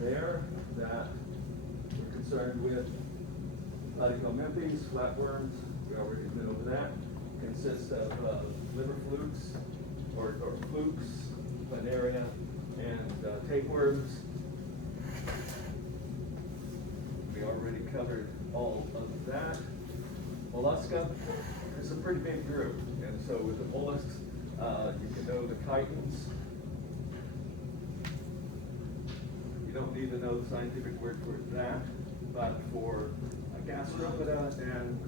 there that we're concerned with. Platyhelminthes, flatworms, we already went over that. Consists of liver flukes, or flukes, planaria, and tapeworms. We already covered all of that. Mollusca is a pretty big group, and so with the mollusks, you can know the chitons. You don't need to know the scientific word for that, but for gastropoda and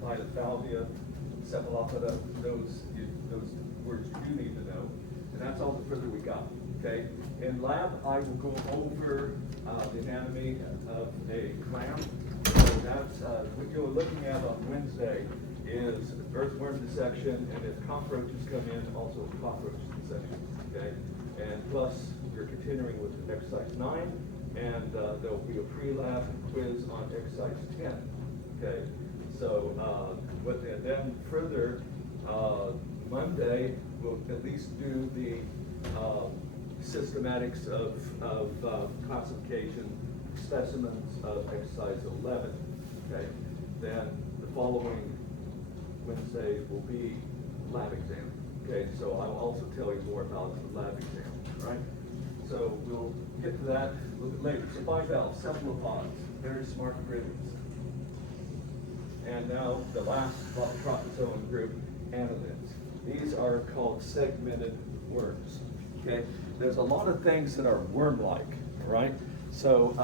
Bilaphobia, cephalopoda, those words you do need to know, and that's all the further we got. Okay. In lab, I will go over the anatomy of a clam. So that's what you're looking at on Wednesday is earthworm dissection, and if cockroaches come in, also cockroach dissection. Okay. And plus, we're continuing with exercise 9, and there'll be a pre-lab quiz on exercise 10. Okay. So, and then further, Monday we'll at least do the systematics of classification specimens of exercise 11. Okay. Then the following Wednesday will be lab exam. Okay. So I'll also tell you more about the lab exam. All right. So we'll get to that a little bit later. So bivalves, cephalopods, very smart critters. And now the last protozoan group, annelids. These are called segmented worms. Okay, there's a lot of things that are worm-like, right? So,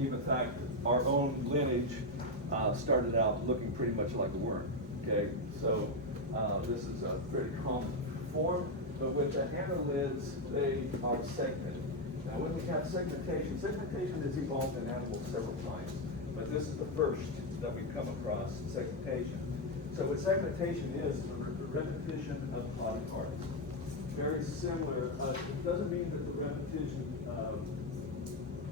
even in fact, our own lineage started out looking pretty much like a worm. Okay, so this is a pretty common form, but with the annelids, they are segmented. Now, when we have segmentation has evolved in animals several times, but this is the first that we've come across segmentation. So what segmentation is repetition of body parts. Very similar. It doesn't mean that the repetition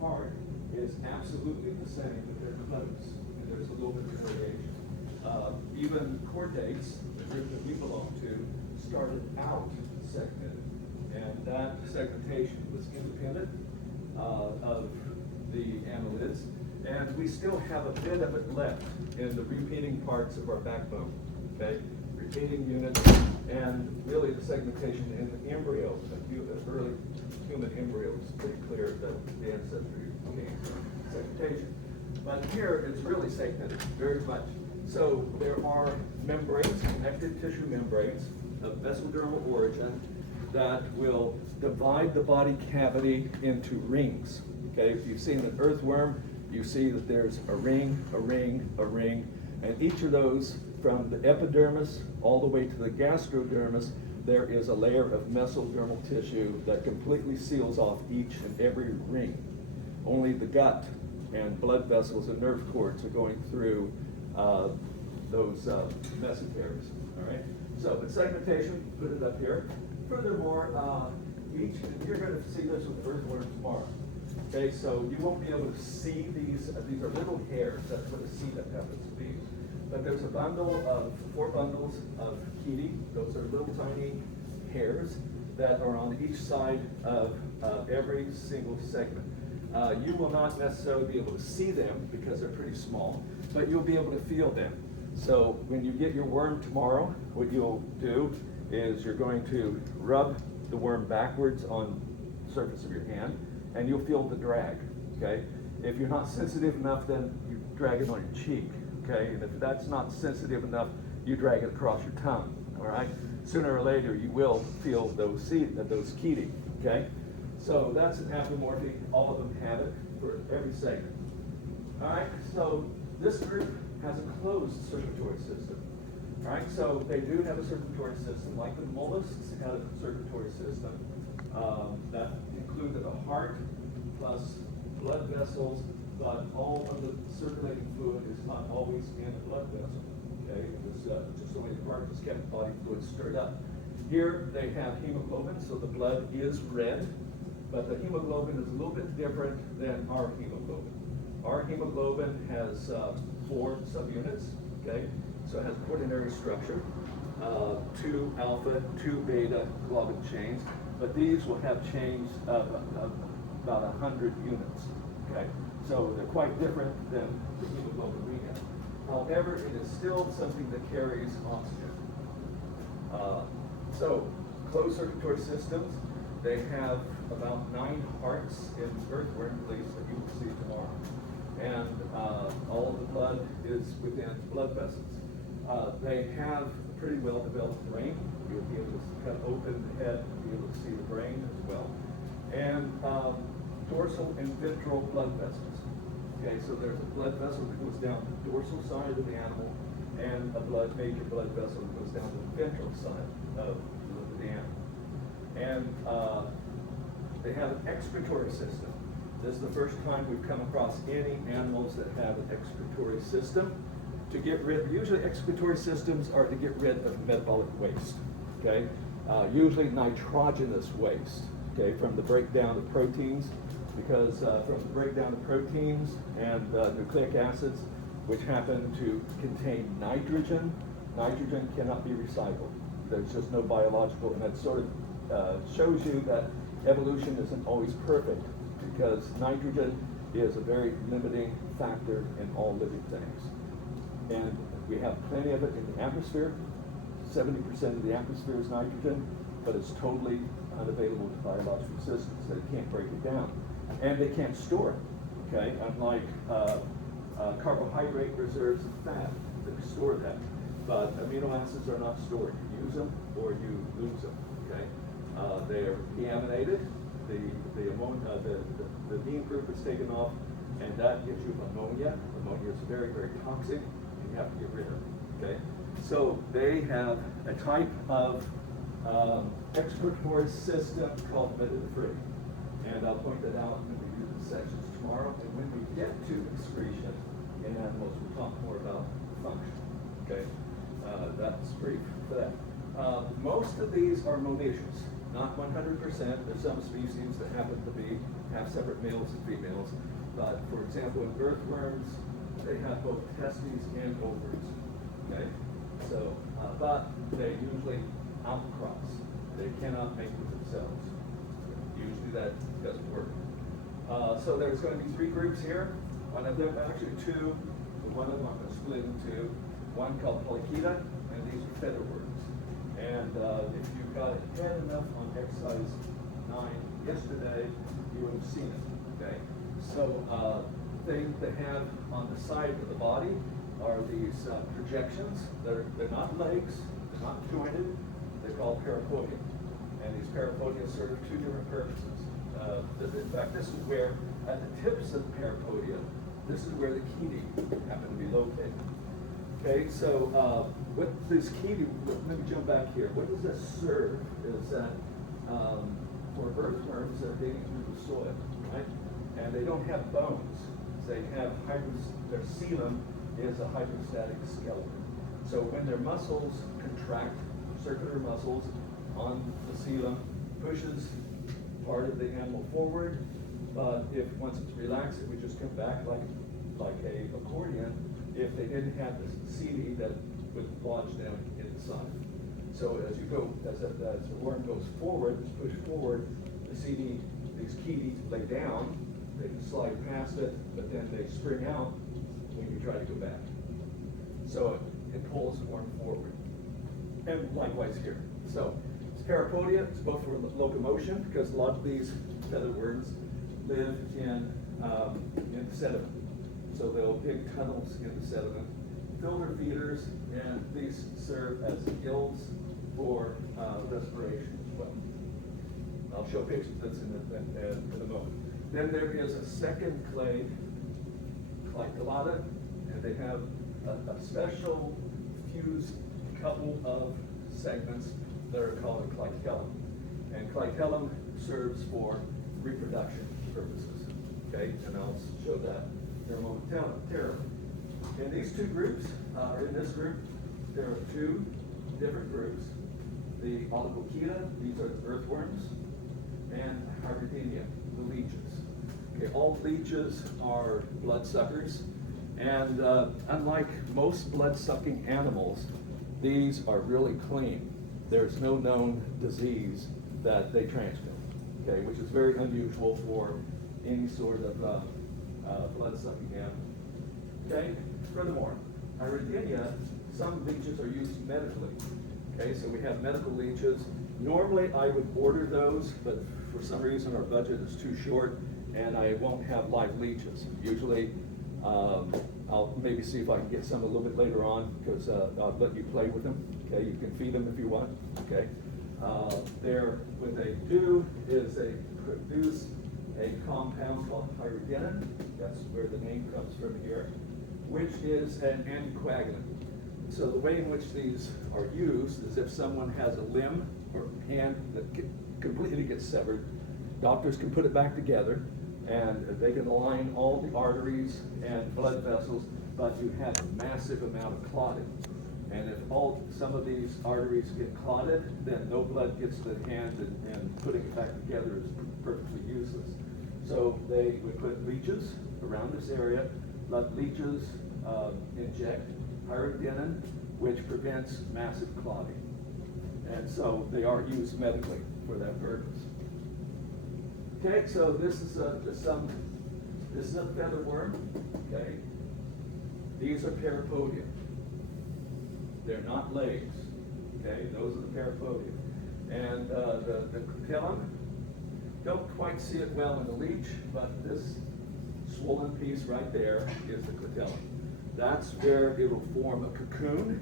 part is absolutely the same, but they're close. And there's a little bit of variation. Even chordates, the group that we belong to, started out segmented. And that segmentation was independent of the annelids. And we still have a bit of it left in the repeating parts of our backbone. Okay? Repeating units, and really the segmentation in the embryo, the early human embryo is pretty clear that the ancestry came from segmentation. But here it's really segmented very much. So there are membranes, connective tissue membranes of mesodermal origin that will divide the body cavity into rings. Okay, if you've seen an earthworm, you see that there's a ring, a ring, a ring, and each of those from the epidermis all the way to the gastrodermis, there is a layer of mesodermal tissue that completely seals off each and every ring. Only the gut and blood vessels and nerve cords are going through those mesoteres. All right. So the segmentation, put it up here. Furthermore, you're going to see this with earthworms tomorrow. Okay, so you won't be able to see these. These are little hairs. That's what a ceta happens to be. But there's a bundle of 4 bundles of chetae. Those are little tiny hairs that are on each side of every single segment. You will not necessarily be able to see them because they're pretty small, but you'll be able to feel them. So when you get your worm tomorrow, what you'll do is you're going to rub the worm backwards on the surface of your hand, and you'll feel the drag. Okay. If you're not sensitive enough, then you drag it on your cheek. Okay, and if that's not sensitive enough, you drag it across your tongue. All right. Sooner or later, you will feel those chetae. Okay. So that's an apomorphy. All of them have it for every segment. All right. So this group has a closed circulatory system. All right. So they do have a circulatory system, like the mollusks have a circulatory system that included a heart plus blood vessels. But all of the circulating fluid is not always in a blood vessel. Okay, just the way the heart has kept body fluid stirred up. Here they have hemoglobin, so the blood is red, but the hemoglobin is a little bit different than our hemoglobin. Our hemoglobin has 4 subunits. Okay, so it has quaternary structure, 2 alpha, 2 beta globin chains, but these will have chains of about 100 units. Okay, so they're quite different than the hemoglobin we have. However, it is still something that carries oxygen. So closed circulatory systems, they have about 9 hearts in earthworm, at least, that you will see tomorrow. And all of the blood is within blood vessels. They have a pretty well developed brain. You'll be able to cut open the head and be able to see the brain as well. And dorsal and ventral blood vessels. Okay, so there's a blood vessel that goes down the dorsal side of the animal, and a major blood vessel that goes down the ventral side of the animal. And they have an excretory system. This is the first time we've come across any animals that have an excretory system. To get rid, usually excretory systems are to get rid of metabolic waste, okay? Usually nitrogenous waste, okay, from the breakdown of proteins, because from the breakdown of proteins and nucleic acids, which happen to contain nitrogen, nitrogen cannot be recycled. There's just no biological, and that sort of shows you that evolution isn't always perfect, because nitrogen is a very limiting factor in all living things. And we have plenty of it in the atmosphere. 70% of the atmosphere is nitrogen, but it's totally unavailable to biological systems. They can't break it down. And they can't store it, okay? Unlike carbohydrate reserves of fat that store that. But amino acids are not stored. You use them or you lose them, okay? They're deaminated. The amine group is taken off, and that gives you ammonia. Ammonia is very, very toxic, and you have to get rid of it, okay? So they have a type of excretory system called metanephry. And I'll point that out when we do the sections tomorrow. And when we get to excretion in animals, we'll talk more about function, okay? That's brief for that. Most of these are monoecious, not 100%. There's some species that happen to have separate males and females. But for example, in earthworms, they have both testes and ovaries, okay? So, but they usually outcross. They cannot make it themselves. Usually that doesn't work. So there's going to be 3 groups here. One of them, actually 2, but one of them I'm going to split into. One called Polychaeta, and these are featherworms. And if you got ahead enough on exercise 9 yesterday, you would have seen it, okay? So things they have on the side of the body are these projections. They're not legs, they're not jointed, they're called parapodia. And these parapodia serve 2 different purposes. In fact, this is where, at the tips of the parapodia, this is where the chelae happen to be located. Okay, so what this chelae, let me jump back here. What does this serve is that for earthworms, they're digging through the soil, right? And they don't have bones. They have their coelom is a hydrostatic skeleton. So when their muscles contract, circular muscles on the coelom, pushes part of the animal forward. But if once it's relaxed, it would just come back like a accordion if they didn't have this chelae that would lodge them in the side. So as you go, as the worm goes forward, it's pushed forward, the chelae, these chelae lay down, they can slide past it, but then they spring out when you try to go back. So it pulls the worm forward. And likewise here. So it's parapodia, it's both for locomotion, because a lot of these featherworms live in sediment. So they'll dig tunnels in the sediment, filter feeders, and these serve as gills for respiration as well. I'll show pictures of this in a moment. Then there is a second clade, Clycellata, and they have a special fused couple of segments that are called a clitellum. And clitellum serves for reproduction purposes. Okay, and I'll show that here momentarily. In these 2 groups, or in this group, there are 2 different groups. The Oligochaeta, these are the earthworms, and Hybridemia, the leeches. Okay, all leeches are bloodsuckers, and unlike most blood-sucking animals, these are really clean. There's no known disease that they transmit. okay, which is very unusual for any sort of blood-sucking animal. Okay. Furthermore, Pyridina, some leeches are used medically. Okay, so we have medical leeches. Normally, I would order those, but for some reason our budget is too short, and I won't have live leeches. Usually, I'll maybe see if I can get some a little bit later on, because I'll let you play with them. Okay, you can feed them if you want. Okay, what they do is they produce a compound called pyridina. That's where the name comes from here, which is an anticoagulant. So the way in which these are used is if someone has a limb or hand that completely gets severed, doctors can put it back together, and they can align all the arteries and blood vessels, but you have a massive amount of clotting. And if some of these arteries get clotted, then no blood gets to the hand, and putting it back together is perfectly useless. So they would put leeches around this area, let leeches inject pyridina, which prevents massive clotting. And so they are used medically for that purpose. Okay, so this is a feather worm. Okay, these are parapodia. They're not legs. Okay, those are the parapodia. And the cutellum, don't quite see it well in the leech, but this swollen piece right there is the cutellum. That's where it will form a cocoon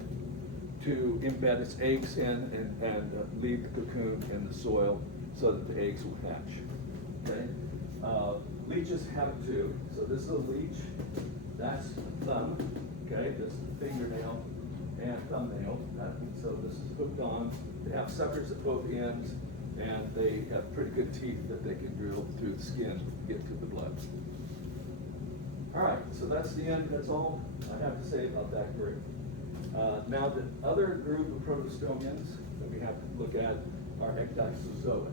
to embed its eggs in and leave the cocoon in the soil so that the eggs will hatch. Okay? Leeches have it too. So this is a leech. That's the thumb. Okay, this is the fingernail and thumbnail. So this is hooked on. They have suckers at both ends, and they have pretty good teeth that they can drill through the skin to get to the blood. All right, so that's the end. That's all I have to say about that group. Now, the other group of protostomians that we have to look at are ecdysozoa.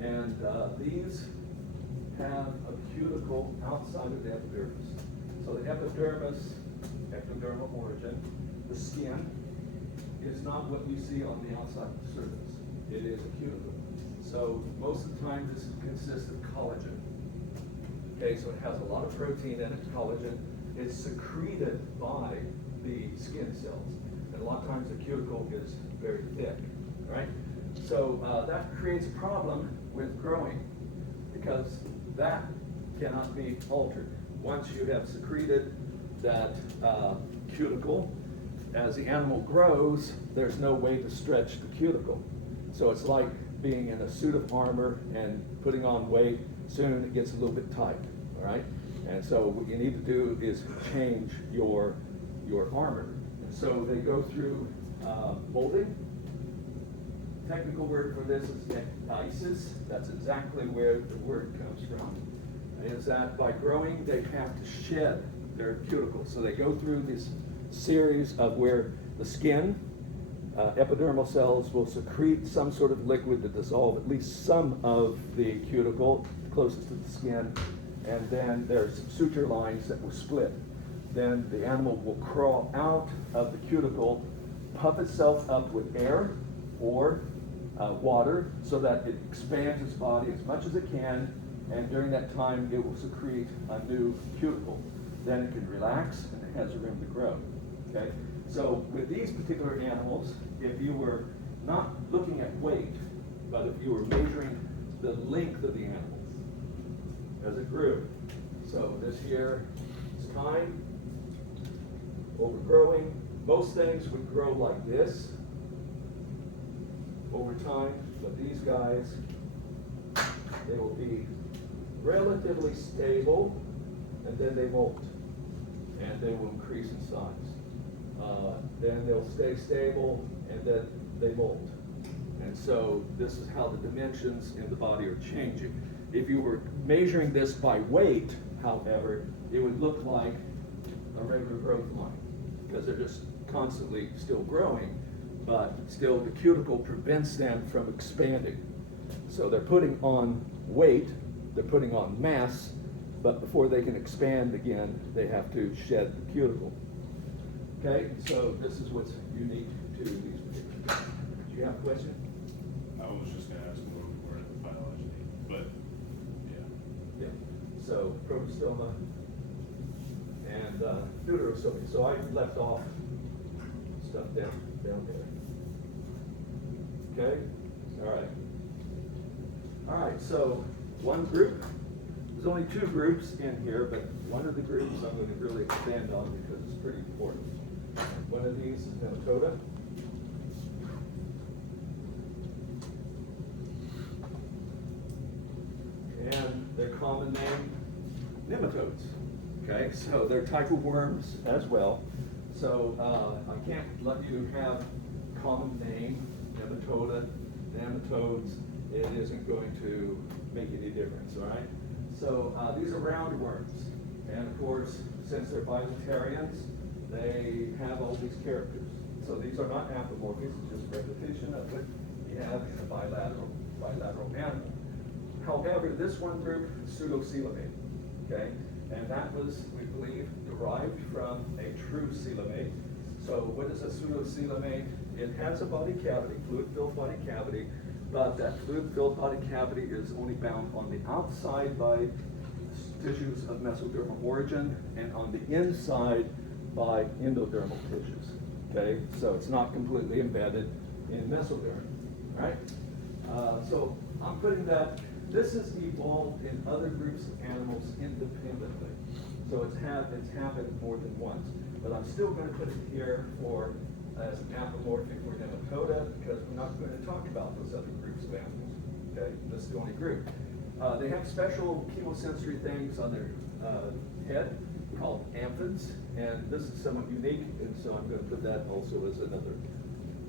And these have a cuticle outside of the epidermis. So the epidermis, ectodermal origin, the skin, is not what you see on the outside of the surface. It is a cuticle. So most of the time this consists of collagen. Okay, so it has a lot of protein in it, collagen. It's secreted by the skin cells. And a lot of times the cuticle is very thick, right? So that creates a problem with growing, because that cannot be altered. Once you have secreted that cuticle, as the animal grows, there's no way to stretch the cuticle. So it's like being in a suit of armor and putting on weight. Soon it gets a little bit tight, all right? And so what you need to do is change your armor. And so they go through molding. Technical word for this is ecdysis. That's exactly where the word comes from. Is that by growing, they have to shed their cuticle. So they go through this series of where the skin, epidermal cells will secrete some sort of liquid to dissolve at least some of the cuticle closest to the skin, and then there's suture lines that will split. Then the animal will crawl out of the cuticle, puff itself up with air or water so that it expands its body as much as it can, and during that time it will secrete a new cuticle. Then it can relax and it has room to grow. Okay? So with these particular animals, if you were not looking at weight, but if you were measuring the length of the animals as it grew. So this here is time, overgrowing. Most things would grow like this over time, but these guys, they will be relatively stable, and then they molt, and they will increase in size. Then they'll stay stable, and then they molt. And so this is how the dimensions in the body are changing. If you were measuring this by weight, however, it would look like a regular growth line, because they're just constantly still growing, but still the cuticle prevents them from expanding. So they're putting on weight, they're putting on mass, but before they can expand again, they have to shed the cuticle. Okay, so this is what's unique to these particular. Do you have a question? I was just going to ask more Yeah. So protostoma and deuterostoma. So I left off stuff down there. Okay? All right, so one group. There's only two groups in here, but one of the groups I'm going to really expand on because it's pretty important. One of these is nematoda. And their common name, nematodes. Okay, so they're type of worms as well. So I can't let you have common name, nematoda, nematodes. It isn't going to make any difference, all right? So these are roundworms. And of course, since they're biotarians, they have all these characters. So these are not apomorphies, it's just repetition of what you have in a bilateral animal. However, this one group, pseudocoelomate, okay? And that was, we believe, derived from a true coelomate. So what is a pseudocoelomate? It has a body cavity, fluid-filled body cavity, but that fluid-filled body cavity is only bound on the outside by tissues of mesodermal origin and on the inside by endodermal tissues, okay? So it's not completely embedded in mesoderm, right? So I'm putting that. This has evolved in other groups of animals independently. So it's happened more than once. But I'm still going to put it here as an apomorphic for nematoda because we're not going to talk about those other groups of animals. Okay, this is the only group. They have special chemosensory things on their head called amphids, and this is somewhat unique, and so I'm going to put that also as another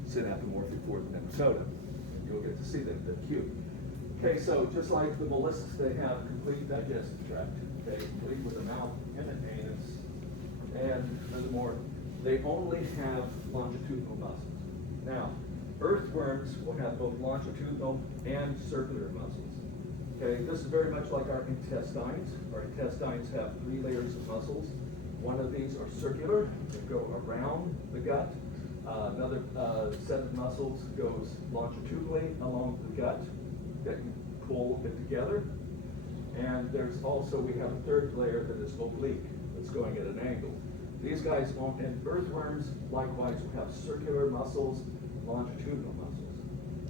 synapomorphic for the nematoda. You'll get to see them, they're cute. Okay, so just like the mollusks, they have a complete digestive tract, okay, complete with a mouth and an anus. And furthermore, they only have longitudinal muscles. Now, earthworms will have both longitudinal and circular muscles. Okay, this is very much like our intestines. Our intestines have 3 layers of muscles. One of these are circular, they go around the gut. Another set of muscles goes longitudinally along the gut that can pull it together. And there's also, we have a third layer that is oblique, that's going at an angle. These guys won't, and earthworms likewise will have circular muscles, longitudinal muscles.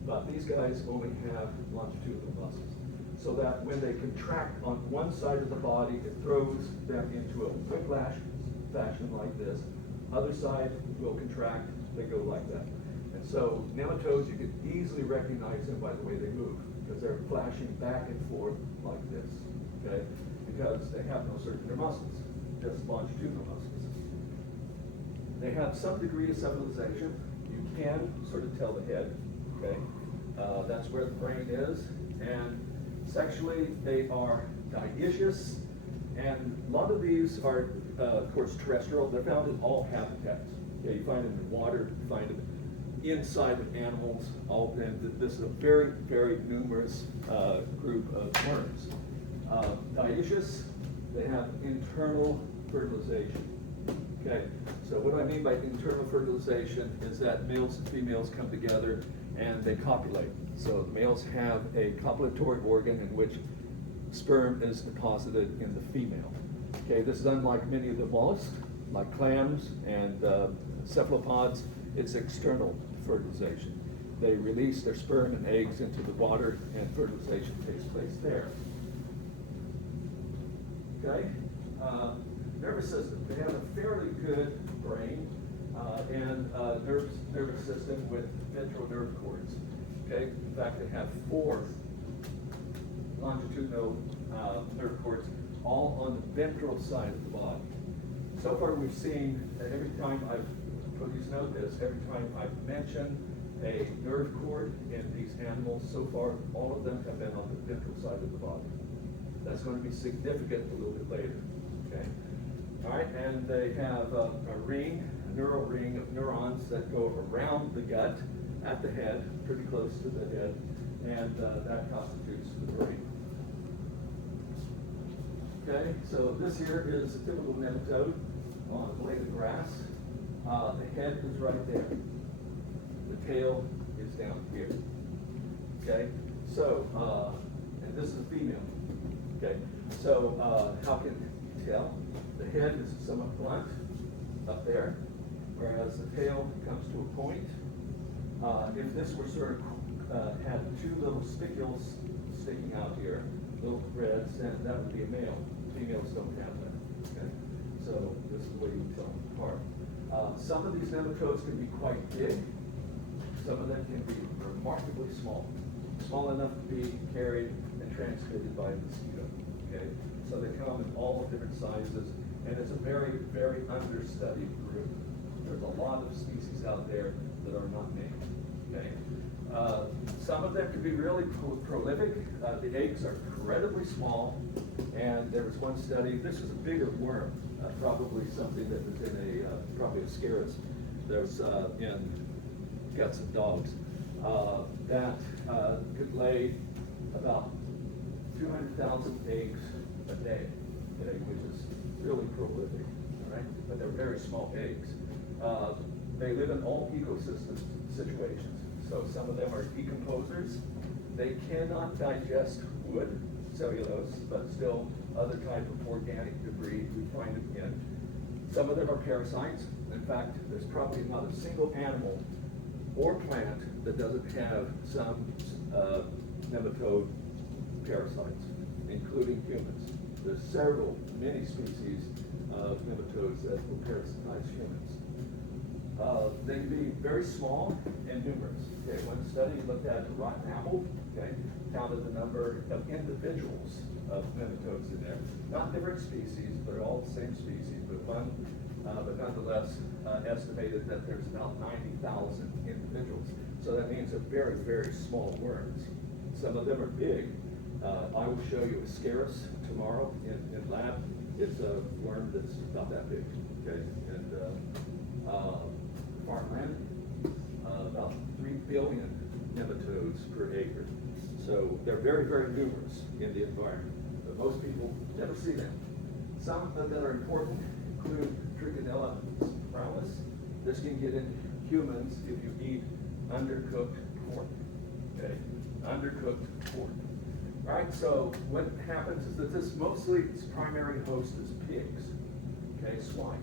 But these guys only have longitudinal muscles. So that when they contract on one side of the body, it throws them into a whiplash fashion like this. Other side will contract, they go like that. And so nematodes, you can easily recognize them by the way they move, because they're flashing back and forth like this, okay? Because they have no circular muscles, just longitudinal muscles. They have some degree of cephalization. You can sort of tell the head, okay? That's where the brain is. And sexually, they are dioecious. And a lot of these are, of course, terrestrial. They're found in all habitats. Okay, you find them in water, you find them inside of animals. And this is a very, very numerous group of worms. Dioecious, they have internal fertilization. Okay, so what I mean by internal fertilization is that males and females come together and they copulate. So the males have a copulatory organ in which sperm is deposited in the female. Okay, this is unlike many of the mollusks, like clams and cephalopods. It's external fertilization. They release their sperm and eggs into the water and fertilization takes place there. Okay, nervous system. They have a fairly good brain and nervous system with ventral nerve cords. Okay, in fact, they have 4 longitudinal nerve cords, all on the ventral side of the body. So far, we've seen every time please note this, every time I've mentioned a nerve cord in these animals, so far, all of them have been on the ventral side of the body. That's going to be significant a little bit later. Okay. All right, and they have a neural ring of neurons that go around the gut at the head, pretty close to the head, and that constitutes the brain. Okay, so this here is a typical nematode on a blade of grass. The head is right there. The tail is down here. Okay, so, and this is a female. Okay, So how can you tell? The head is somewhat blunt up there, whereas the tail comes to a point. If this were sort of had two little spicules sticking out here, little threads, then that would be a male. Females don't have that. Okay? So this is the way you tell them apart. Some of these nematodes can be quite big. Some of them can be remarkably small, small enough to be carried and transmitted by a mosquito. Okay, so they come in all different sizes, and it's a very, very understudied group. There's a lot of species out there that are not named. Okay, some of them can be really prolific. The eggs are incredibly small, and there was one study. This is a bigger worm, probably something that was in probably a scarus. There's in guts of dogs that could lay about 200,000 eggs a day, okay, which is really prolific, all right? But they're very small eggs. They live in all ecosystem situations. So some of them are decomposers. They cannot digest wood, cellulose, but still other type of organic debris we find them in. Some of them are parasites. In fact, there's probably not a single animal or plant that doesn't have some nematode parasites, including humans. There's many species of nematodes that will parasitize humans. They can be very small and numerous. Okay, one study looked at a rotten apple, okay, counted the number of individuals of nematodes in there. Not different species, but all the same species, but nonetheless estimated that there's about 90,000 individuals. So that means they're very, very small worms. Some of them are big. I will show you a scarus tomorrow in lab. It's a worm that's about that big, okay? And farmland, about 3 billion nematodes per acre. So they're very, very numerous in the environment, but most people never see them. Some that are important include Trichinella spiralis. This can get in humans if you eat undercooked pork, okay? Undercooked pork. All right, so what happens is that its primary host is pigs, okay, swine.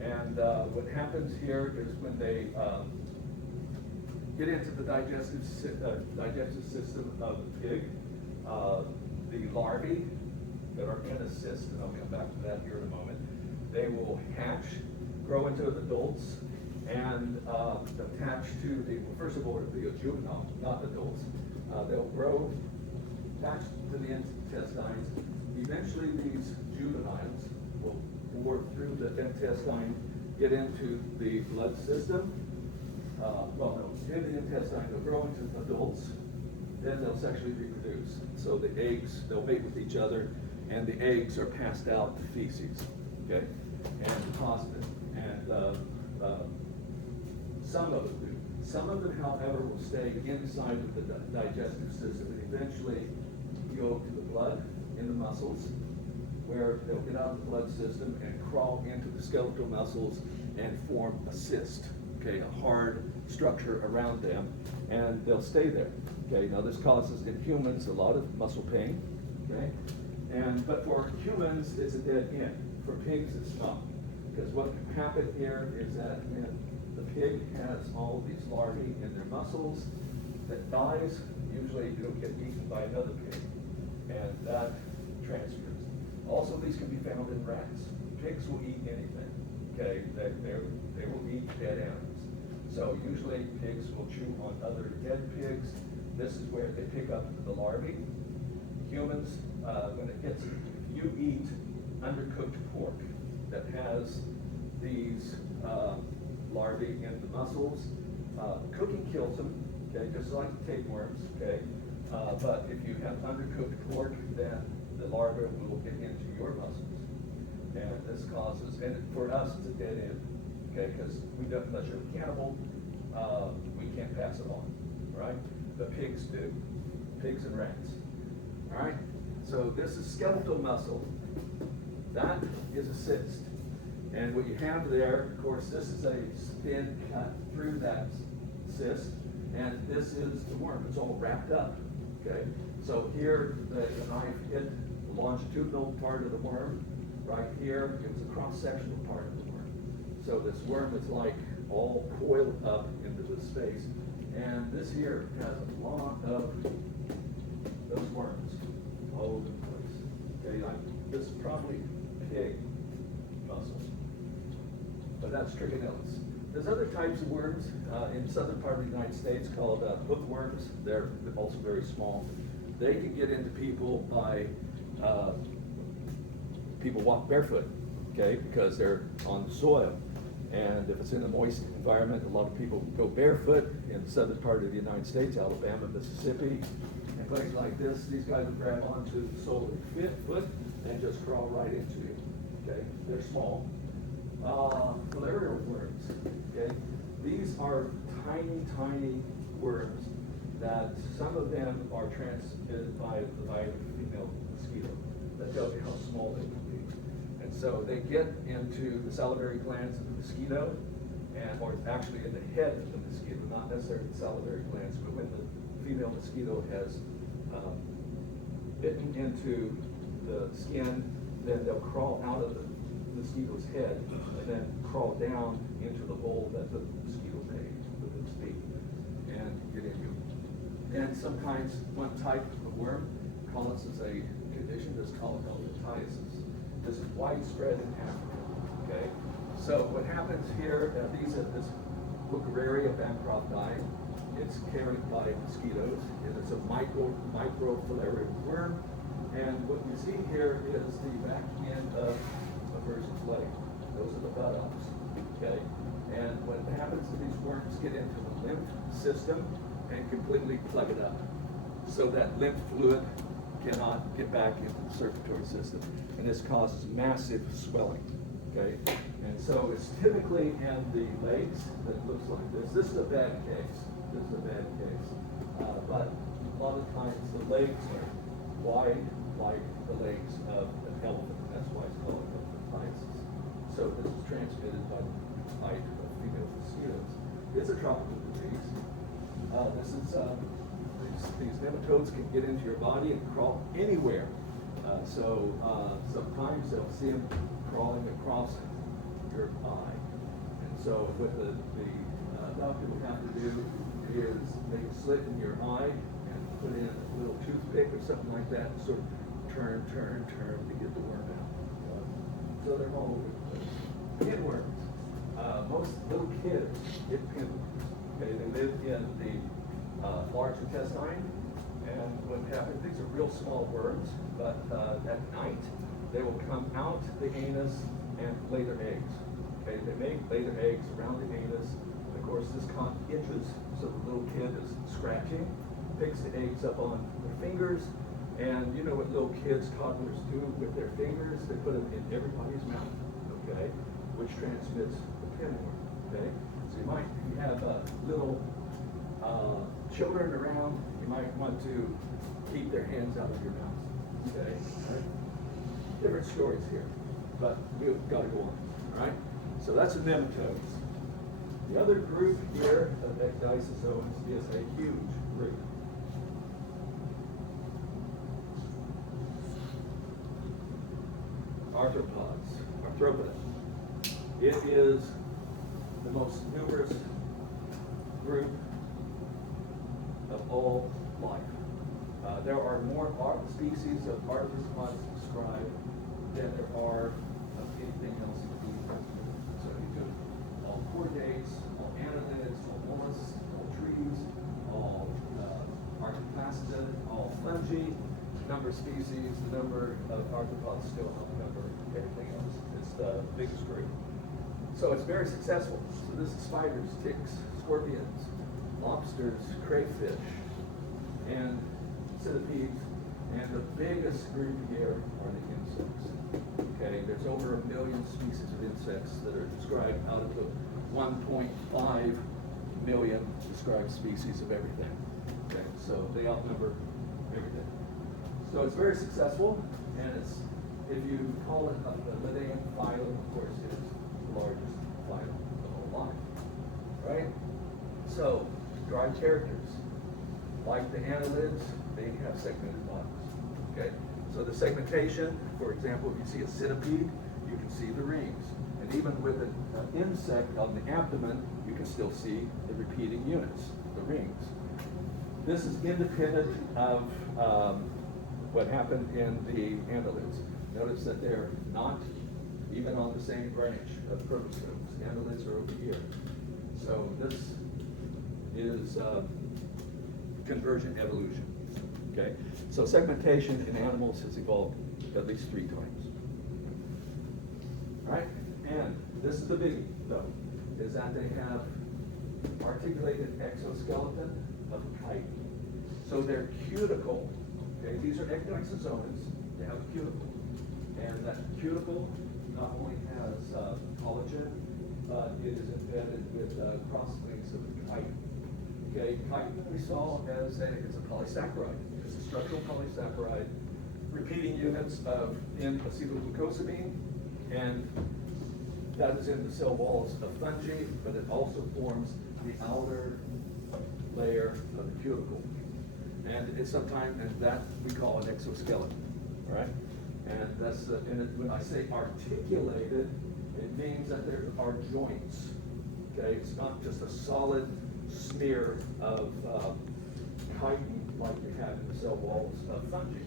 And what happens here is when they get into the digestive system of the pig, the larvae that are in a cyst, and I'll come back to that here in a moment, they will hatch, grow into adults, and attach to first of all, the juvenile, not adults. They'll grow, attach to the intestines. Eventually, these juveniles will bore through the intestine, get into the blood system. In the intestine, they'll grow into adults, then they'll sexually reproduce. So the eggs, they'll mate with each other, and the eggs are passed out to feces, okay, and deposited. And some of them do. Some of them, however, will stay inside of the digestive system and eventually go to the blood in the muscles, where they'll get out of the blood system and crawl into the skeletal muscles and form a cyst, okay, a hard structure around them, and they'll stay there. Okay, now this causes in humans a lot of muscle pain, okay, but for humans it's a dead end. For pigs it's not, because what can happen here is that when the pig has all of these larvae in their muscles that dies, usually it'll get eaten by another pig, and that transfers. Also, these can be found in rats. Pigs will eat anything, okay? They will eat dead animals. So usually pigs will chew on other dead pigs. This is where they pick up the larvae. Humans, when it hits, if you eat undercooked pork that has these larvae in the muscles, cooking kills them, okay, just like tapeworms, okay? But if you have undercooked pork, then the larvae will get into your muscles. And this causes, and for us, it's a dead end, okay, because we don't, unless you're a cannibal, we can't pass it on, right? The pigs do, pigs and rats, all right? So this is skeletal muscle. That is a cyst. And what you have there, of course, this is a skin cut through that cyst, and this is the worm. It's all wrapped up, okay? So here, the knife hit the longitudinal part of the worm. Right here is a cross-sectional part of the worm. So this worm is like all coiled up into this space. And this here has a lot of those worms all over the place. Okay, this is probably pig muscle, but that's trigonellus. There's other types of worms in southern part of the United States called hookworms. They're also very small. They can get into people by people walk barefoot, okay, because they're on the soil. And if it's in a moist environment, a lot of people go barefoot in the southern part of the United States, Alabama, Mississippi, and places like this. These guys will grab onto the sole of your foot and just crawl right into you. Okay, they're small. Filarial worms. Okay, these are tiny, tiny worms that some of them are transmitted by the female mosquito. That tells you how small they can be. And so they get into the salivary glands of the mosquito, or actually in the head of the mosquito, not necessarily the salivary glands, but when the female mosquito has bitten into the skin, then they'll crawl out of the mosquito's head and then crawl down into the hole that the mosquito made with its beak and get in you. And one type of worm causes a condition that's called elephantiasis. This is widespread in Africa. Okay, so what happens here? These are this Bucararia bancrofti. It's carried by mosquitoes, and it's a microfilarial worm. And what you see here is the back end of a person's leg. Those are the buttocks. Okay, and what happens is these worms get into the lymph system and completely plug it up, so that lymph fluid cannot get back into the circulatory system, and this causes massive swelling. Okay, and so it's typically in the legs that looks like this. This is a bad case. This is a bad case, but a lot of times the legs are wide like the legs of an elephant. That's why it's called elephantiasis. So this is transmitted by the bite of female mosquitoes. It's a tropical disease. These nematodes can get into your body and crawl anywhere. Sometimes they'll see them crawling across your eye. And so what the doctor would have to do is make a slit in your eye and put in a little toothpick or something like that and sort of turn to get the worm out. So they're all over the place. Pinworms. Most little kids get pinworms. Okay, they live in the large intestine, and what happens, these are real small worms, but at night they will come out the anus and lay their eggs. Okay, they lay their eggs around the anus. Of course, this itches, so the little kid is scratching, picks the eggs up on their fingers, and you know what little kids, toddlers do with their fingers? They put them in everybody's mouth, okay, which transmits the pinworm, okay? So you have little children around, you might want to keep their hands out of your mouth, okay? Right? Different stories here, but we've got to go on, all right? So that's the nematodes. The other group here of ecdysozoans is a huge group. Arthropoda. It is the most numerous group of all life. There are more species of arthropods described than there are of anything else in the universe. So you took all chordates, all annelids, all mollusks, all trees, all arthroplastida, all fungi, the number of species, the number of arthropods still outnumber everything else. It's the biggest group. So it's very successful. So this is spiders, ticks, scorpions, lobsters, crayfish, and centipedes. And the biggest group here are the insects. Okay, there's over 1 million species of insects that are described out of the 1.5 million described species of everything. Okay, so they outnumber everything. So it's very successful, and if you call it a Linnaean phylum, of course, it is the largest phylum of all life. Right? So, dry characters. Like the annelids, they have segmented bodies. Okay? So the segmentation, for example, if you see a centipede, you can see the rings. And even with an insect on the abdomen, you can still see the repeating units, the rings. This is independent of what happened in the annelids. Notice that they're not even on the same branch of chromosomes. Annelids are over here. So this is convergent evolution. Okay? So segmentation in animals has evolved at least 3 times. All right? And this is the biggie, though, is that they have articulated exoskeleton of chitin. So their cuticle, okay, these are ecdysozoans, they have a cuticle. And that cuticle not only has collagen, but it is embedded with cross-links of chitin. Okay, chitin we saw as it's a polysaccharide. It's a structural polysaccharide, repeating units of N-acetylglucosamine, and that is in the cell walls of fungi, but it also forms the outer layer of the cuticle. And it's sometimes, and that we call an exoskeleton, all right? And that's, when I say articulated, it means that there are joints, okay? It's not just a solid smear of chitin like you have in the cell walls of fungi.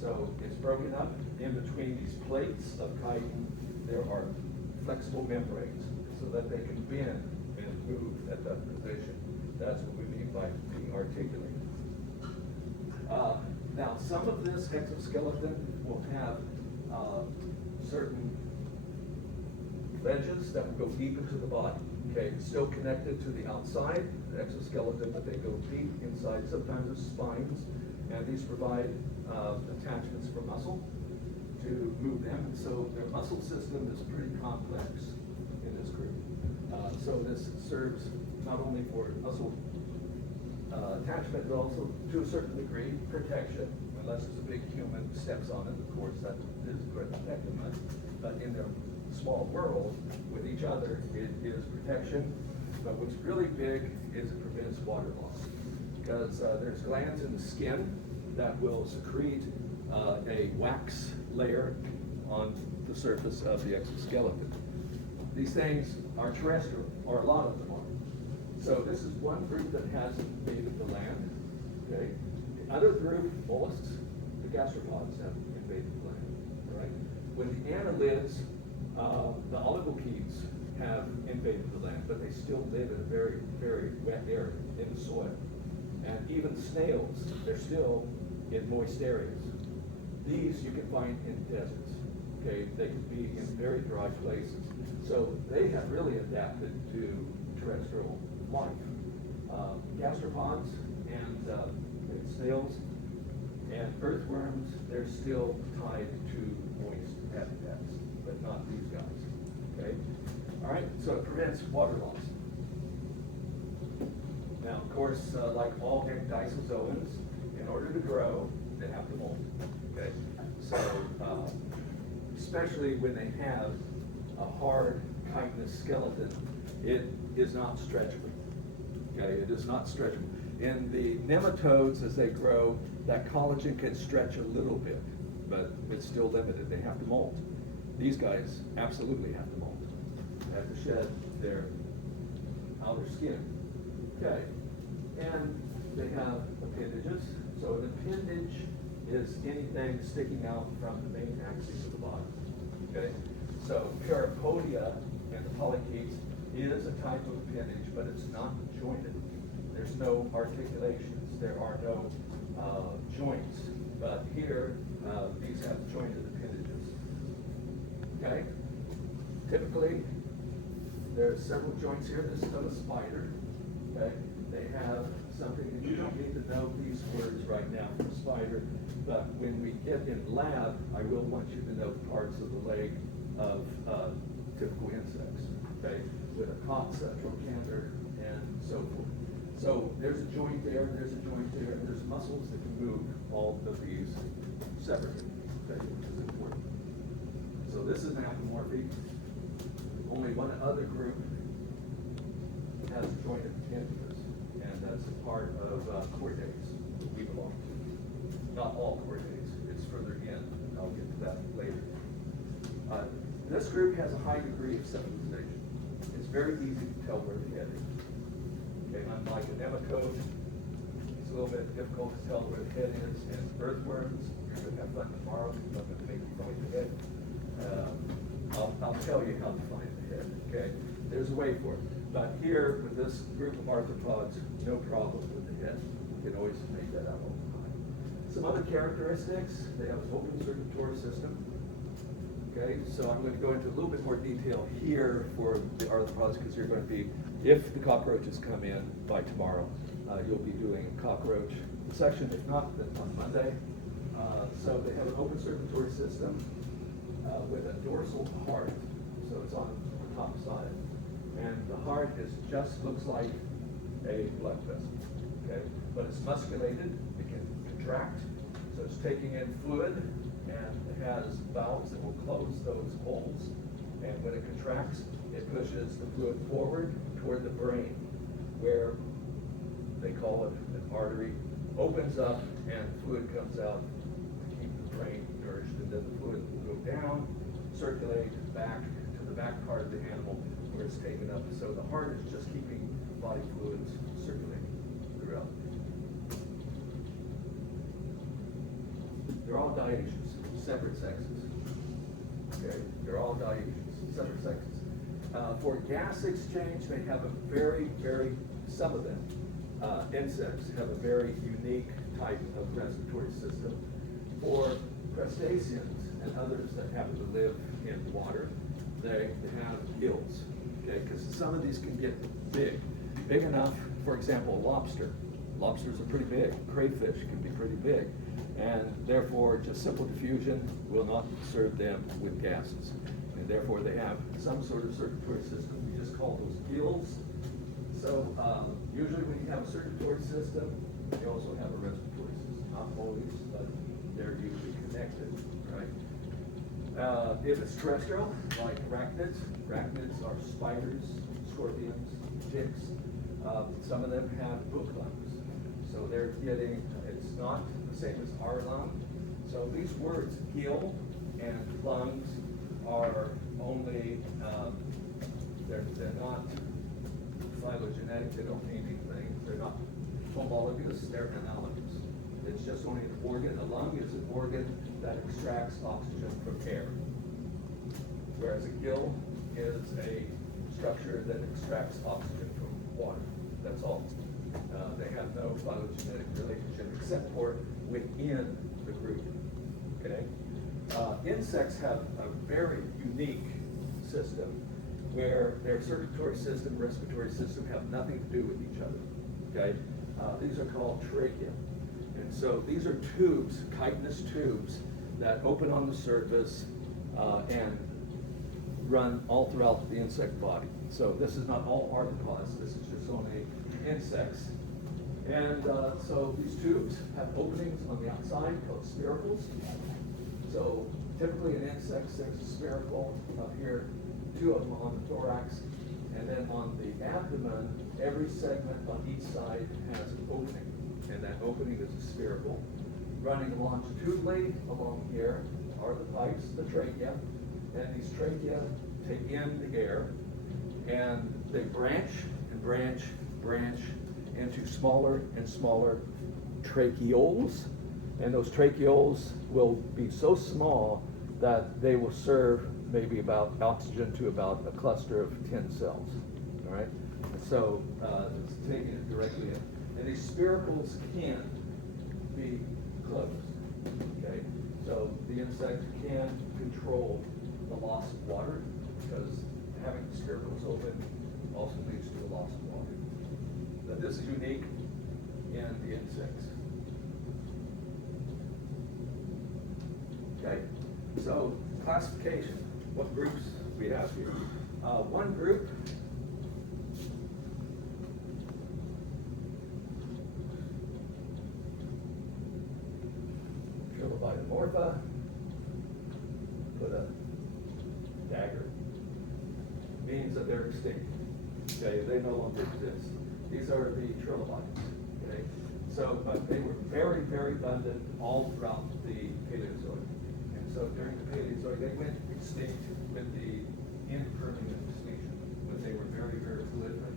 So it's broken up in between these plates of chitin. There are flexible membranes so that they can bend and move at that position. That's what we mean by being articulated. Now, some of this exoskeleton will have certain ledges that will go deep into the body. Okay, still connected to the outside, the exoskeleton, but they go deep inside. Sometimes there's spines, and these provide attachments for muscle to move them. And so their muscle system is pretty complex in this group. So this serves not only for muscle attachment, but also to a certain degree protection, unless it's a big human steps on it. Of course, that is going to protect them. But in their small world with each other, it is protection. But what's really big is it prevents water loss, because there's glands in the skin that will secrete a wax layer on the surface of the exoskeleton. These things are terrestrial, or a lot of them are. So this is one group that has invaded the land. Okay. The other group, mollusks, the gastropods have invaded the land. All right. When the annelids, the oligopedes have invaded the land, but they still live in a very, very wet area in the soil. And even snails, they're still in moist areas. These you can find in deserts. Okay, they can be in very dry places. So they have really adapted to terrestrial life. Gastropods and snails and earthworms, they're still tied to moist habitats, but not these guys. Okay? All right, so it prevents water loss. Now, of course, like all ecdysozoans, in order to grow, they have to molt. Okay? So, especially when they have a hard chitinous skeleton, it is not stretchable. Okay, it is not stretchable. In the nematodes, as they grow, that collagen can stretch a little bit, but it's still limited. They have to molt. These guys absolutely have to molt. They have to shed their outer skin. Okay, and they have appendages. So an appendage is anything sticking out from the main axis of the body. Okay, so parapodia and the polychaetes is a type of appendage, but it's not jointed. There's no articulations. There are no joints. But here, these have jointed appendages. Okay? Typically, there's several joints here. This is of a spider. Okay? They have something, and you don't need to know these words right now for a spider, but when we get in lab, I will want you to know parts of the leg of typical insects. Okay? With a coxa, trochanter, and so forth. So there's a joint there, there's a joint there, and there's muscles that can move all of these separately, okay, which is important. So this is anapomorphic. Only one other group has jointed appendages, and that's a part of chordates that we belong to. Not all chordates. It's for further in, and I'll get to that later. This group has a high degree of civilization. It's very easy to tell where the head is. Okay, unlike a nematode, it's a little bit difficult to tell where the head is. And earthworms, you're going to have fun tomorrow because I'm going to make you find the head. I'll tell you how to find the head, okay? There's a way for it. But here, with this group of arthropods, no problem with the head. You can always make that out all the time. Some other characteristics, they have an open circulatory system. Okay, so I'm going to go into a little bit more detail here for the arthropods because you're going to be, if the cockroaches come in by tomorrow, you'll be doing a cockroach section. If not, then on Monday. So they have an open circulatory system with a dorsal heart. So it's on the top side. And the heart looks like a blood vessel. Okay, but it's musculated. It can contract. So it's taking in fluid. And it has valves that will close those holes. And when it contracts, it pushes the fluid forward toward the brain, where they call it an artery, opens up and fluid comes out to keep the brain nourished. And then the fluid will go down, circulate back to the back part of the animal where it's taken up. So the heart is just keeping body fluids circulating throughout. They're all dioecious. Separate sexes. Okay, they're all dioecious, separate sexes. For gas exchange, they have a some of them, insects have a very unique type of respiratory system. For crustaceans and others that happen to live in water, they have gills. Okay, because some of these can get big enough. For example, lobster. Lobsters are pretty big. Crayfish can be pretty big. And therefore, just simple diffusion will not serve them with gases. And therefore, they have some sort of circulatory system. We just call those gills. So usually when you have a circulatory system, you also have a respiratory system. Not always, but they're usually connected, right? If it's terrestrial, like arachnids are spiders, scorpions, ticks. Some of them have hook lungs. So they're getting, it's not the same as our lung. So these words, gill and lungs, are only, they're not phylogenetic, they don't mean anything. They're not homologous, they're analogous. It's just only an organ. A lung is an organ that extracts oxygen from air. Whereas a gill is a structure that extracts oxygen from water. That's all. They have no phylogenetic relationship except for within the group. Okay? Insects have a very unique system where their circulatory system, respiratory system have nothing to do with each other. Okay? These are called trachea. And so these are tubes, chitinous tubes, that open on the surface and run all throughout the insect body. So this is not all arthropods, this is just only insects. And so these tubes have openings on the outside called spiracles. So typically in insects, there's a spiracle up here, 2 of them on the thorax, and then on the abdomen, every segment on each side has an opening, and that opening is a spiracle. Running longitudinally along here are the pipes, the trachea, and these trachea take in the air, and they branch and branch into smaller and smaller tracheoles, and those tracheoles will be so small that they will serve maybe about oxygen to about a cluster of 10 cells. All right, so it's taking it directly in, and these spiracles can be closed. Okay, so the insect can control the loss of water because having the spiracles open also leads to a loss of water. But this is unique in the insects. Okay, so classification. What groups we have here? One group Trilobitomorpha. Put a dagger. Means that they're extinct. Okay, they no longer exist. These are the trilobites. Okay, So, but they were very, very abundant all throughout the Paleozoic. And so during the Paleozoic, they went extinct with the Permian extinction, when they were very, very prolific.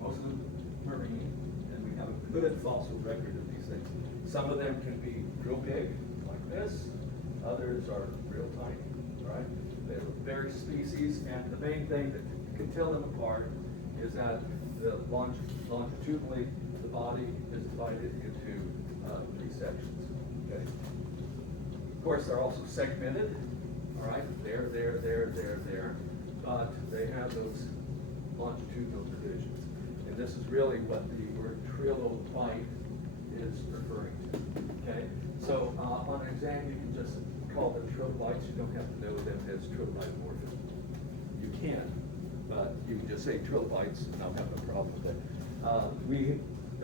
Most of them marine, and we have a good fossil record of these things. Some of them can be real big, like this. Others are real tiny, right? They're very species, and the main thing that can tell them apart is that the longitudinally, the body is divided into 3 sections, okay? Of course, they're also segmented, all right? There, but they have those longitudinal divisions. And this is really what the word trilobite is referring to, okay? So on an exam, you can just call them trilobites. You don't have to know them as trilobite morphism. You can, but you can just say trilobites, and I'll have no problem with it.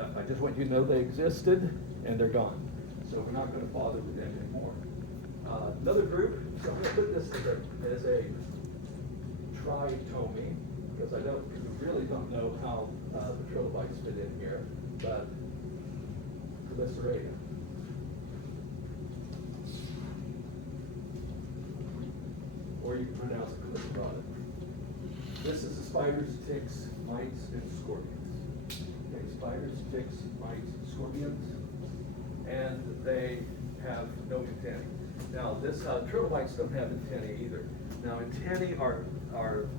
I just want you to know they existed, and they're gone. So we're not going to bother with them anymore. Another group, so I'm going to put this as a tritomy, because we really don't know how the trilobites fit in here, but Cheliceraria. Or you can pronounce it Chelicerata. This is the spiders, ticks, mites, and scorpions. Okay, spiders, ticks, mites, scorpions, and they have no antennae. Now, this trilobites don't have antennae either. Now, antennae are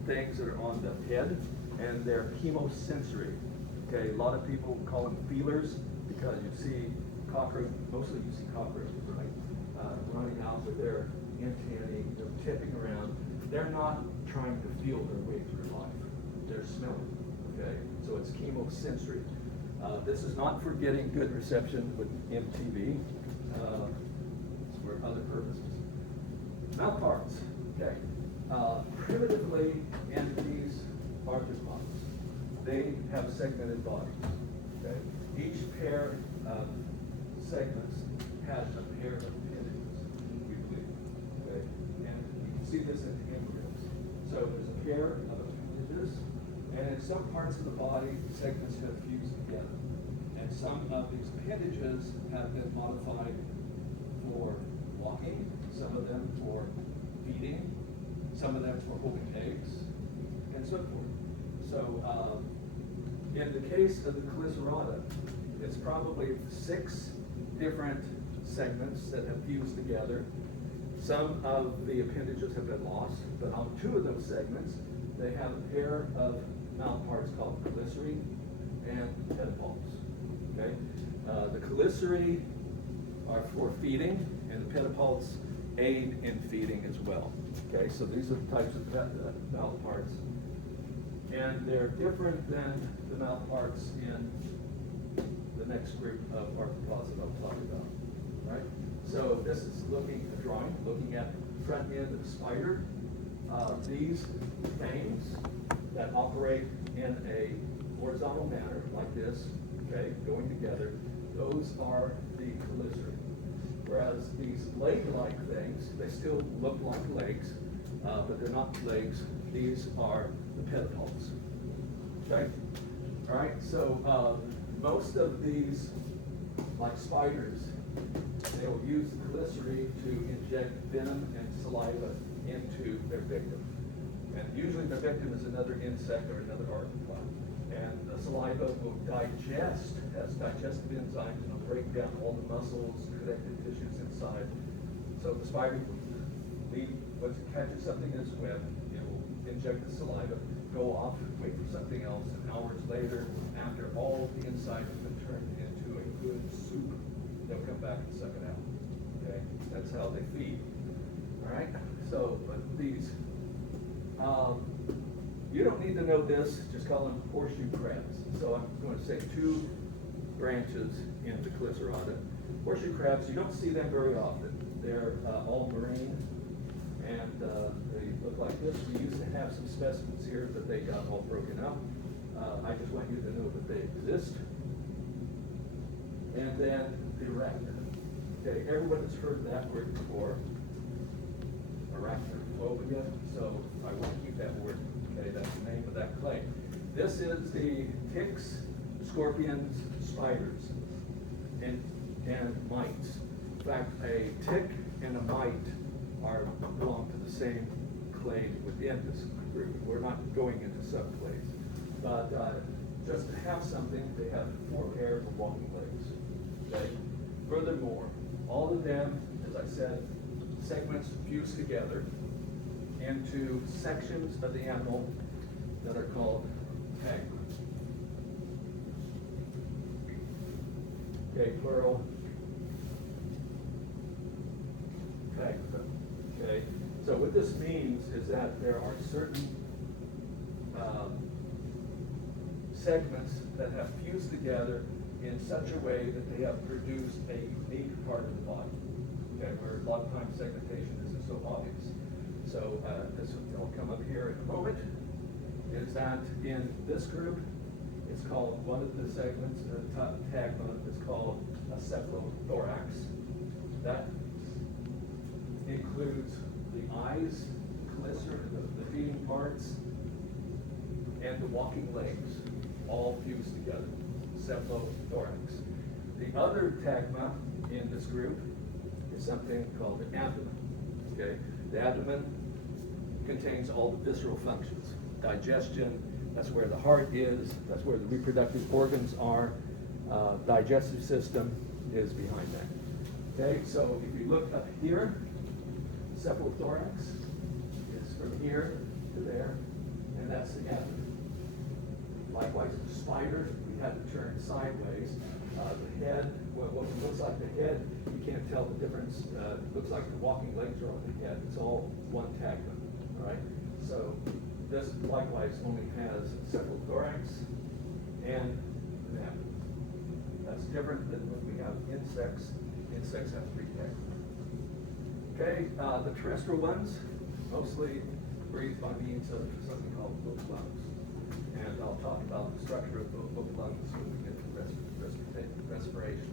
things that are on the head, and they're chemosensory. Okay, a lot of people call them feelers because you see cockroaches, mostly you see cockroaches, right? Running out with their antennae, they're tipping around. They're not trying to feel their way through life. They're smelling, okay? So it's chemosensory. This is not for getting good reception with MTV. It's for other purposes. Mouthparts, okay? Primitively, in these arthropods, they have segmented bodies, okay? Each pair of segments has a pair of appendages, we believe, okay? And you can see this in the embryos. So there's a pair of appendages, and in some parts of the body, segments have fused together. And some of these appendages have been modified for walking, some of them for feeding, some of them for holding eggs, and so forth. So in the case of the Chelicerata, it's probably 6 different segments that have fused together. Some of the appendages have been lost, but on 2 of those segments, they have a pair of mouthparts called chelicerae and pedipalps. Okay, the chelicerae are for feeding, and the pedipalps aid in feeding as well. Okay, so these are the types of mouthparts, and they're different than the mouthparts in the next group of arthropods that I'll talk about. Right. So this is looking at the front end of the spider. These fangs that operate in a horizontal manner like this, okay, going together, those are the chelicerae. Whereas these leg-like things, they still look like legs, but they're not legs. These are the pedipalps. Okay? All right, so most of these, like spiders, they will use the chelicerae to inject venom and saliva into their victim. And usually the victim is another insect or another arthropod. And the saliva will digest, has digestive enzymes, and will break down all the muscles, connective tissues inside. So the spider will leave, once it catches something in its web, it will inject the saliva, go off, wait for something else, and hours later, after all the inside has been turned into a good soup, they'll come back and suck it out. Okay? That's how they feed. All right? So, but these, you don't need to know this, just call them horseshoe crabs. So I'm going to say 2 branches in the Chelicerata. Horseshoe crabs, you don't see them very often. They're all marine, and they look like this. We used to have some specimens here, but they got all broken up. I just want you to know that they exist. And then the arachnid. Okay, everyone has heard that word before. Arachnophobia, so I want to keep that word. Okay, that's the name of that clay. This is the ticks, scorpions, spiders, and mites. In fact, a tick and a mite belong to the same clade within this group. We're not going into subclades. But just to have something, they have 4 pairs of walking legs. Okay? Furthermore, all of them, as I said, segments fused together into sections of the animal that are called tagma. Okay, plural. Tagma. Okay, so what this means is that there are certain segments that have fused together in such a way that they have produced a unique part of the body. Okay, where a lot of times segmentation isn't so obvious. So this will come up here in a moment. Is that in this group, it's called, one of the segments, the tagma is called a cephalothorax. That includes the eyes, the feeding parts, and the walking legs, all fused together, cephalothorax. The other tagma in this group is something called the abdomen. Okay, the abdomen contains all the visceral functions, digestion. That's where the heart is. That's where the reproductive organs are. Digestive system is behind that. Okay, so if you look up here, cephalothorax is from here to there, and that's the abdomen. Likewise, the spider, we had to turn sideways. The head, what looks like the head, you can't tell the difference. It looks like the walking legs are on the head. It's all one tagma, all right? So this likewise only has cephalothorax and an abdomen. That's different than when we have insects. Insects have 3 tagma. Okay, the terrestrial ones mostly breathe by means of something called book lungs. And I'll talk about the structure of book lungs when we get to respiration.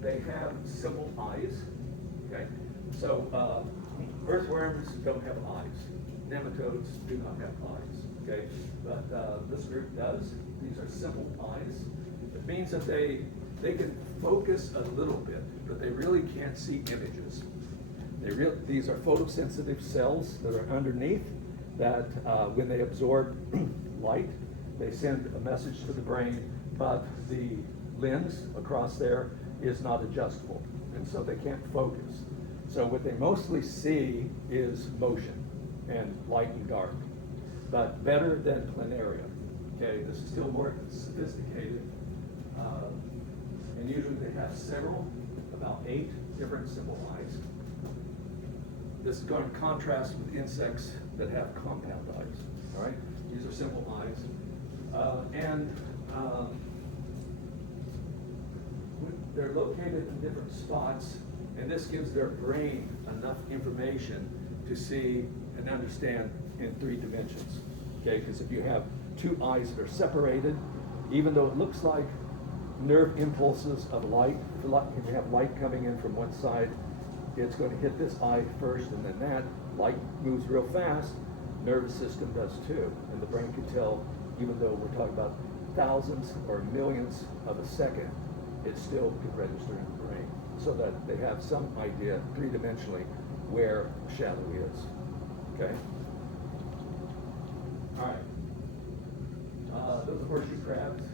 They have simple eyes. Okay, so earthworms don't have eyes. Nematodes do not have eyes. Okay, but this group does. These are simple eyes. It means that they can focus a little bit, but they really can't see images. These are photosensitive cells that are underneath that when they absorb light, they send a message to the brain, but the lens across there is not adjustable, and so they can't focus. So what they mostly see is motion and light and dark, but better than planaria. Okay, this is still more sophisticated, and usually they have several, about 8 different simple eyes. This is going to contrast with insects that have compound eyes. All right, these are simple eyes, they're located in different spots, and this gives their brain enough information to see and understand in 3 dimensions. Okay, because if you have 2 eyes that are separated, even though it looks like nerve impulses of light, if you have light coming in from one side, it's going to hit this eye first, and then that light moves real fast. Nervous system does too, and the brain can tell, even though we're talking about thousands or millions of a second, it still can register in the brain, so that they have some idea 3-dimensionally where shadow is. Okay. All right. Those are horseshoe crabs,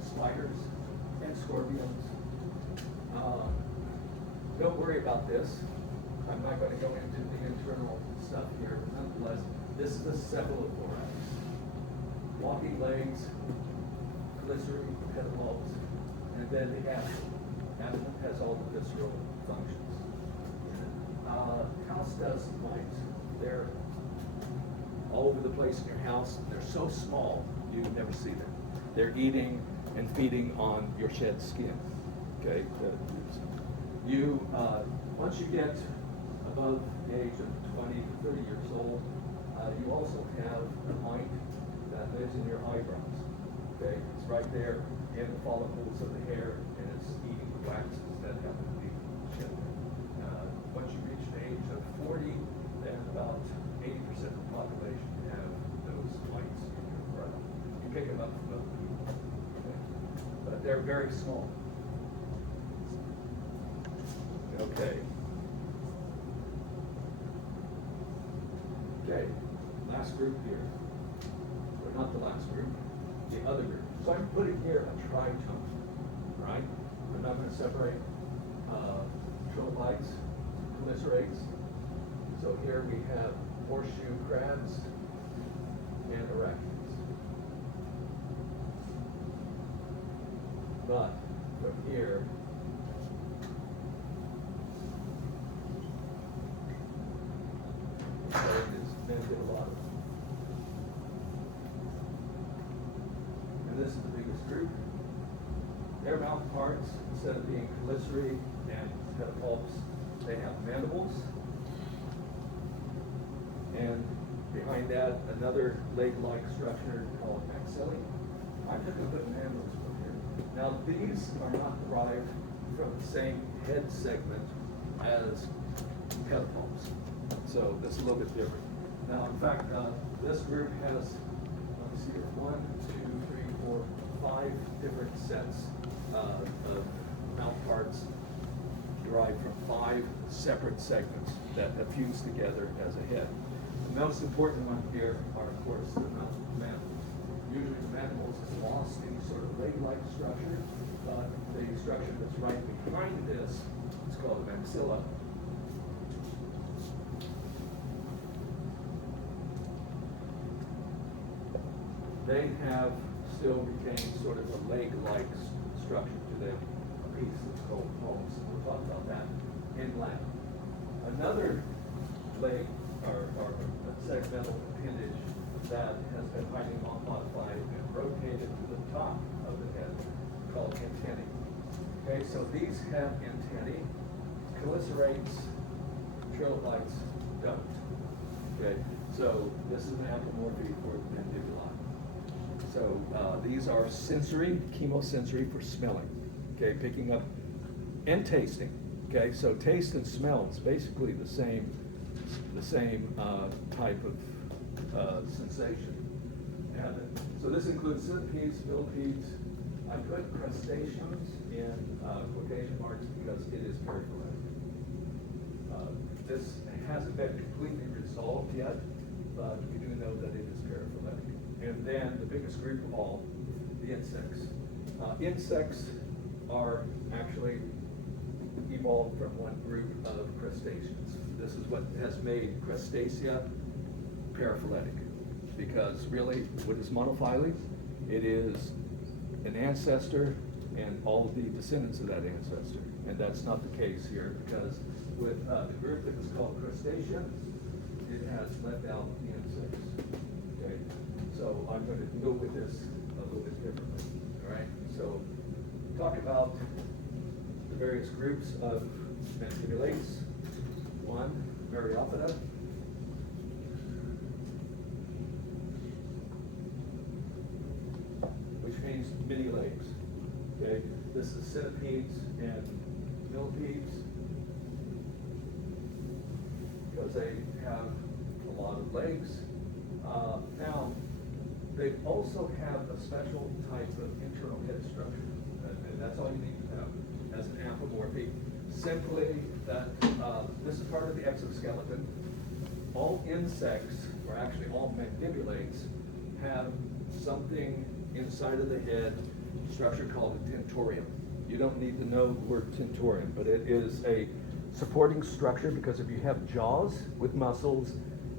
spiders, and scorpions. Don't worry about this. I'm not going to go into the internal stuff here, but nonetheless, this is the cephalothorax. Walking legs, glycerine pedals, and then the abdomen. Abdomen has all the visceral functions. House dust mites. They're all over the place in your house. They're so small, you never see them. They're eating and feeding on your shed skin. Okay, once you get above the age of 20 to 30 years old, you also have a mite that lives in your eyebrows. Okay, it's right there in the follicles of the hair, and it's eating the waxes that happen to be shed. Once you reach the age of 40, then about 80% of the population have those mites in your breath. You pick them up from other people. Okay? they're very small. Okay. Okay, last group here. Or not the last group, the other group. So I'm putting here a tritone, right? I'm not going to separate trilobites, chelicerates. So here we have horseshoe crabs and arachnids. But from here, there it is, Mandibulotta. And this is the biggest group. Their mouth parts, instead of being chelicerae and pedipalps, they have mandibles. And behind that, another leg-like structure called maxillae. I'm just going to put mandibles from here. Now, these are not derived from the same head segment as pedipalps. So this is a little bit different. Now, in fact, this group has, let me see here, 1, 2, 3, 4, 5 different sets of mouth parts derived from 5 separate segments that have fused together as a head. The most important one here are, of course, the mandibles. Usually the mandibles is lost in sort of leg-like structure, but the structure that's right behind this is called the maxilla. They have still retained sort of a leg-like structure to them, a piece that's called pulse. We'll talk about that in Latin. Another leg or segmental appendage that has been highly modified and rotated to the top of the head called antennae. Okay, so these have antennae. Chelicerates, trilobites don't. Okay, so this is an anthropomorphy for the mandibula. So these are sensory, chemosensory for smelling, okay, picking up and tasting. Okay, so taste and smell is basically the same type of sensation. And so this includes centipedes, millipedes. I put crustaceans in quotation marks because it is paraphyletic. This hasn't been completely resolved yet, but we do know that it is paraphyletic. And then the biggest group of all, the insects. Insects are actually evolved from one group of crustaceans. This is what has made Crustacea paraphyletic, because really, what is monophyly? It is an ancestor and all of the descendants of that ancestor. And that's not the case here, because with the group that was called Crustacea, it has left out the insects. Okay, so I'm going to deal with this a little bit differently. All right, so talk about the various groups of mandibulates. 1, Myriophoda. Which means many legs. Okay, this is centipedes and millipedes, because they have a lot of legs. Now, they also have a special type of internal head structure, and that's all you need to know as an anthropomorphy. Simply that this is part of the exoskeleton. All insects, or actually all mandibulates, have something inside of the head, structure called a tentorium. You don't need to know the word tentorium, but it is a supporting structure, because if you have jaws with muscles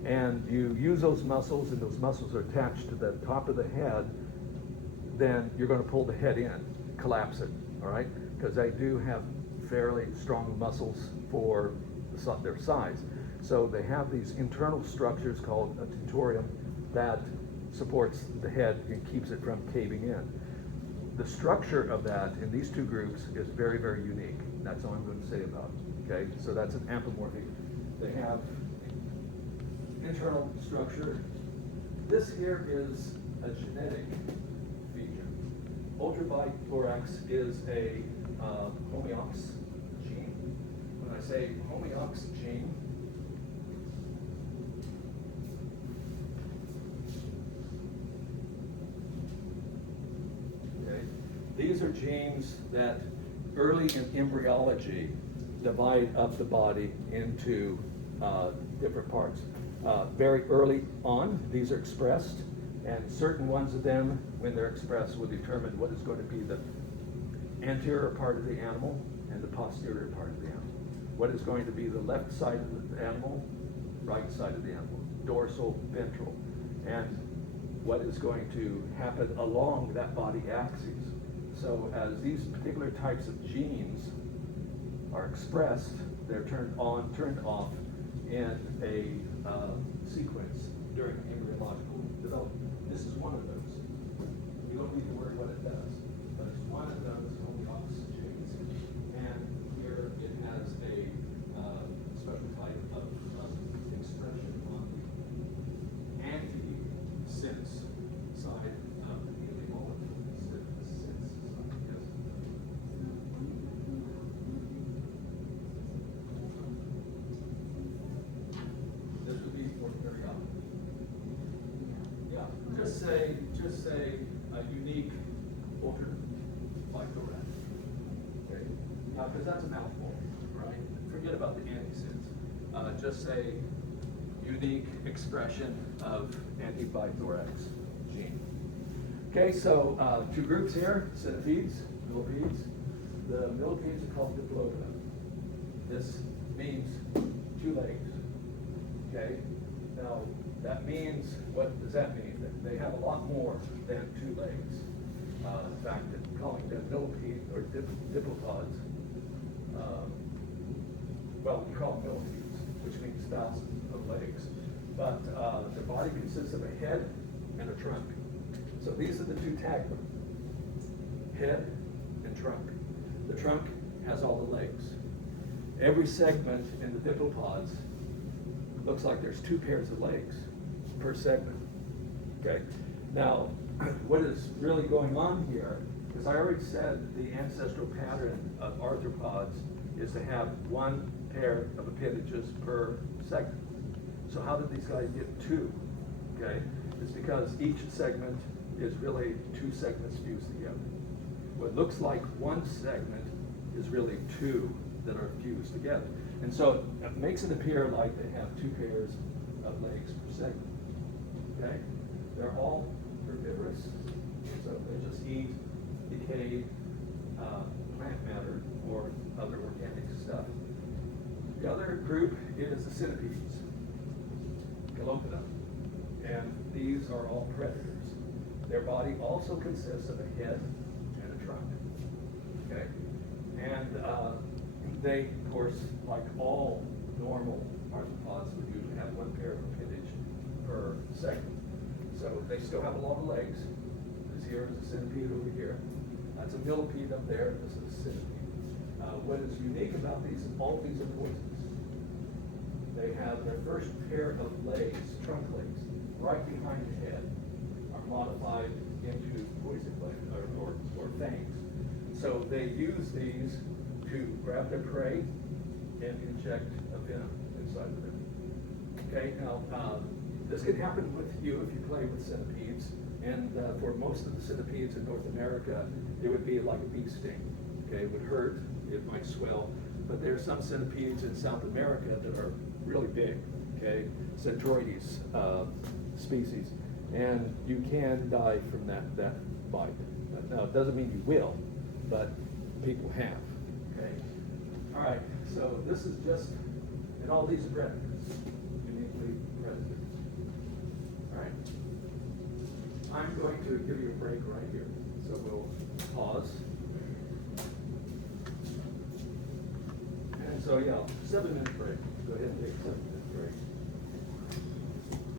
and you use those muscles and those muscles are attached to the top of the head, then you're going to pull the head in, collapse it, all right? Because they do have fairly strong muscles for their size. So they have these internal structures called a tentorium that supports the head and keeps it from caving in. The structure of that in these two groups is very, very unique. That's all I'm going to say about it. Okay, so that's an anthropomorphy. They have internal structure. This here is a genetic feature. Ultraviolet is a homeox gene. When I say homeox gene, these are genes that early in embryology divide up the body into different parts. Very early on, these are expressed, and certain ones of them, when they're expressed, will determine what is going to be the anterior part of the animal and the posterior part of the animal. What is going to be the left side of the animal, right side of the animal, dorsal, ventral, and what is going to happen along that body axis. So as these particular types of genes are expressed, they're turned on, turned off in a sequence during embryological development. This is one of those. You don't need to worry what it does, but it's one of those only opposite genes. And here it has a special type of expression on the anti-sense side of the DNA molecule instead of the sense side. Yes. This would be for periodic. Yeah, just say a unique ultraviolet. Okay, because that's a mouthful, right? Forget about the antisense. Just say unique expression of antibithorax gene. Okay, so two groups here: centipedes, millipedes. The millipedes are called diplopia. This means 2 legs. Okay, now that means, what does that mean? That they have a lot more than 2 legs. In fact, calling them millipede or diplopods, well, we call them millipedes, which means thousands of legs. But their body consists of a head and a trunk. So these are the 2 tagline: head and trunk. The trunk has all the legs. Every segment in the diplopods looks like there's 2 pairs of legs per segment. Okay. Now, what is really going on here, as I already said, the ancestral pattern of arthropods is to have 1 pair of appendages per segment. So how did these guys get 2? Okay, it's because each segment is really 2 segments fused together. What looks like 1 segment is really 2 that are fused together. And so it makes it appear like they have 2 pairs of legs per segment. Okay, they're all herbivorous, so they just eat decayed plant matter or other organic stuff. The other group is the centipedes, Galopida, and these are all predators. Their body also consists of a head and a trunk. Okay, and they, of course, like all normal arthropods, would usually have 1 pair of appendage per segment. So they still have a lot of legs. This here is a centipede over here. That's a millipede up there. This is a centipede. What is unique about these, all these are poisonous. They have their first pair of legs, trunk legs, right behind the head, are modified into poison legs or fangs. So they use these to grab their prey and inject a venom inside of them. Okay, now this can happen with you if you play with centipedes, and for most of the centipedes in North America, it would be like a bee sting. Okay, it would hurt, it might swell, but there are some centipedes in South America that are really big. Okay, Centroides species, and you can die from that bite. Now it doesn't mean you will, but people have. Okay, all right. So this is just, and all these are predators, uniquely predators. All right. I'm going to give you a break right here. So we'll pause. And so yeah, 7-minute break. Go ahead and take a 7-minute break.